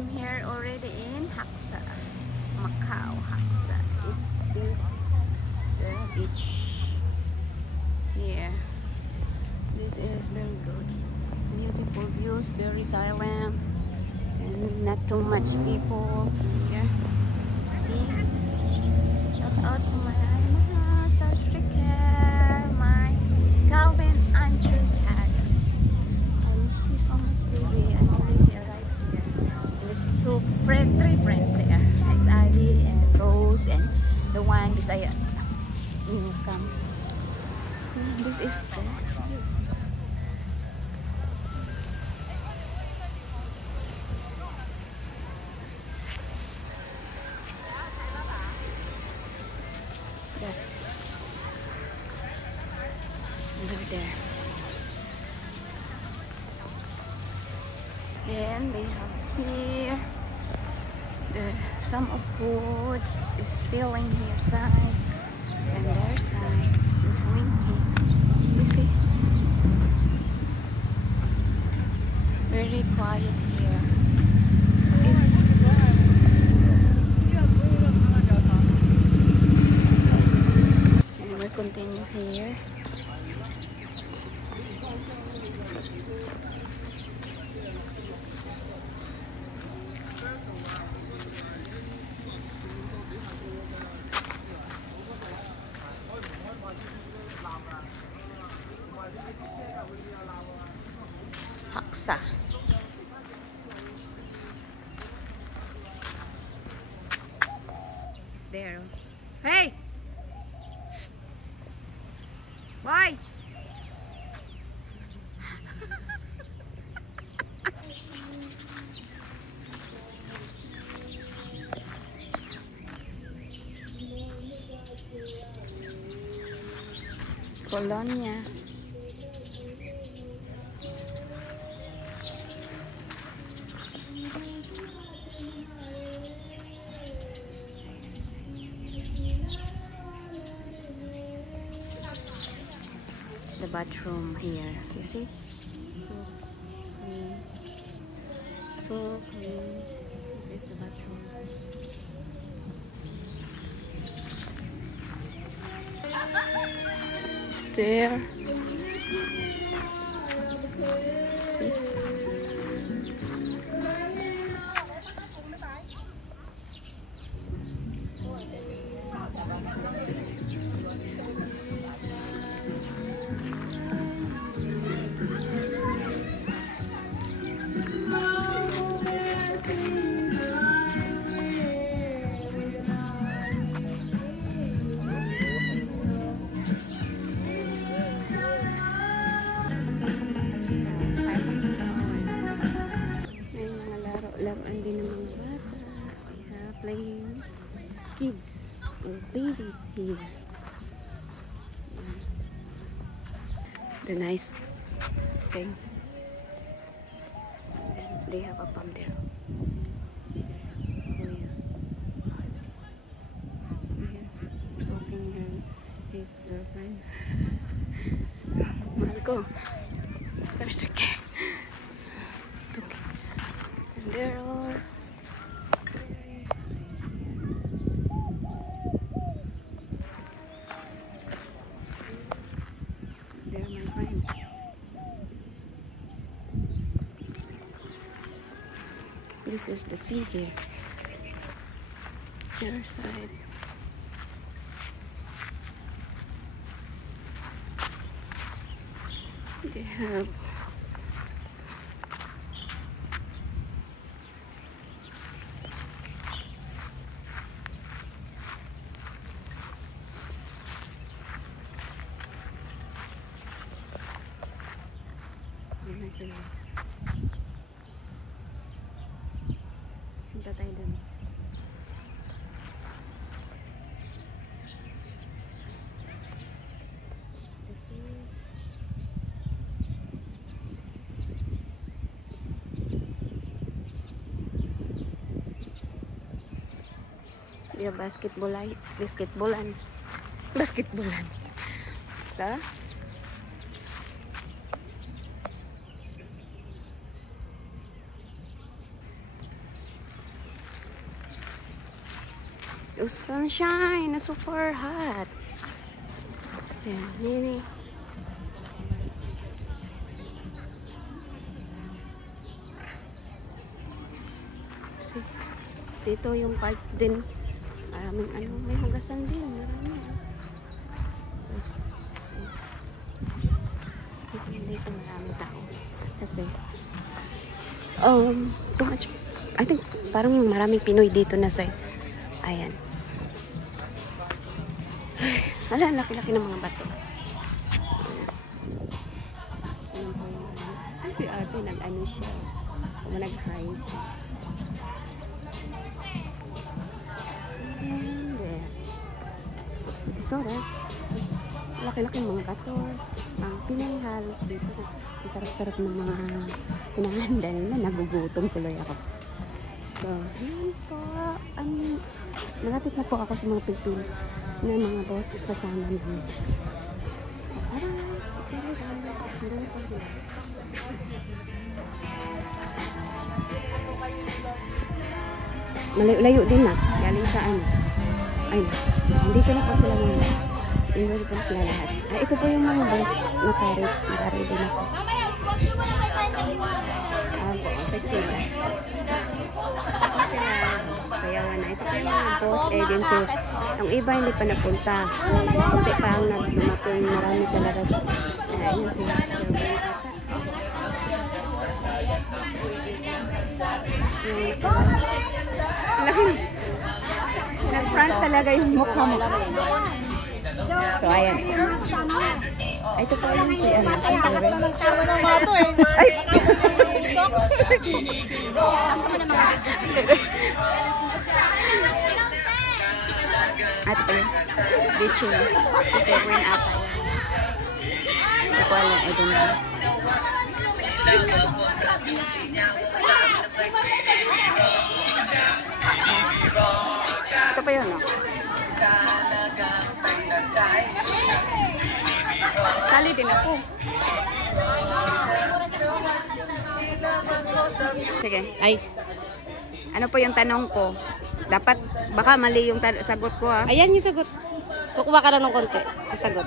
I'm here already in Haksa, Macau. Haksa is this the beach here. This is very good, beautiful views, very silent, and not too much people here. See, shout out to my Star Striker, my Calvin Andrew cat. I miss you so much, baby. I'm already arrived here. There's three friends there. It's Ivy and Rose and the one beside come. This is the view. There. Over there. Then they have here some of food is selling here side and their side. We're going here. You see? Very quiet here. This is and we continue here. Haksa. It's there. Hey! Shh. Why? Colonia. The bathroom here, you see? So clean. So clean. This is the bathroom. Stair. See? Laruan din ng mga bata. We have playing kids or babies here. The nice things. And then they have a pump there. Oh yeah. See here, talking his girlfriend. Marco, Star Striker. There are my friends. This is the sea here. Your side. They have punta tayo dun. Dia basketbolan sa Oh, sunshine, super hot. Ayan, nini. Kasi, dito yung park din. Maraming ano, may hugasan din. Marami. Dito maraming tao. Kasi, too much, I think, parang maraming Pinoy dito na sa, ayan. Wala, laki-laki ng mga bato. Kasi ate, nag-ano siya. Nag-high siya. And there. So that, laki-laki ng mga bato. Ang Pinay halos dito. Sarap-sarap ng mga pinahanda nila. Nagugutom tuloy ako. So, yun po. Malapit na po ako sa mga Pilipino na mga boss kasama namin. So, parang meron po sila. Malayo din na. Galing sa ano. Ay, hindi ko na po sila muna. Hindi po sila lahat. Ito po yung mga boss na carrot. Nakaready din ako. Okay sila. Sayawan na. Ito po yung mga boss agency. Yung iba hindi pa napunta. Kunti pa ang nagdumating. Marami talaga. Ayun sila. Laki. Nag-front talaga yung mukha mo. So, ayan. Ito po yung si ano. Ay, takas na ng taro ng mga to eh. Ay! Ito po yung bitchin. Si Severin ata. Hindi ko alam. I don't know. Ito pa yun, no? Sali din ako. Sige. Ay. Ano po yung tanong ko? Dapat, baka mali yung sagot ko, ha? Ayan yung sagot. Kukuha ka na ng konti sa sagot.